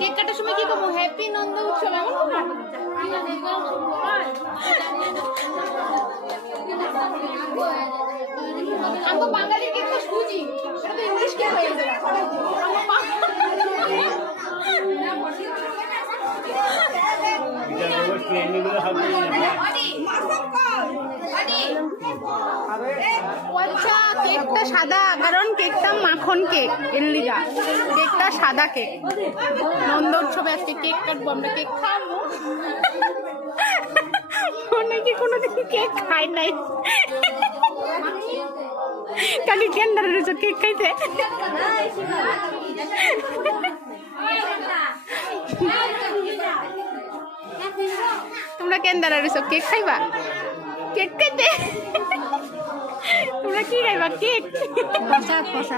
Cake কাটার সময় কি করবো? হ্যাপি নন্দ উৎসব এমন আমরা বাঙালির কেক তো সুজি, এটা তো ইংলিশ কেক হয়ে গেছে। আচ্ছা, কেকটা সাদা কারণ কেকটা মাখন কেক, এর লিগা কেকটা সাদা কেক। নন্দ উৎসবে আজকে কেক কাটবো, আমরা কেক খাবো। অনেকে কোনোদিন কেক খায় নাই, খালি কেন্দ্র রয়েছে কেক খাইতে। তোমরা কেন্দ্র রয়েছে কেক খাইবা? কেক খাইতে তোমরা কি খাইবা? কেক, প্রসাদ। প্রসাদ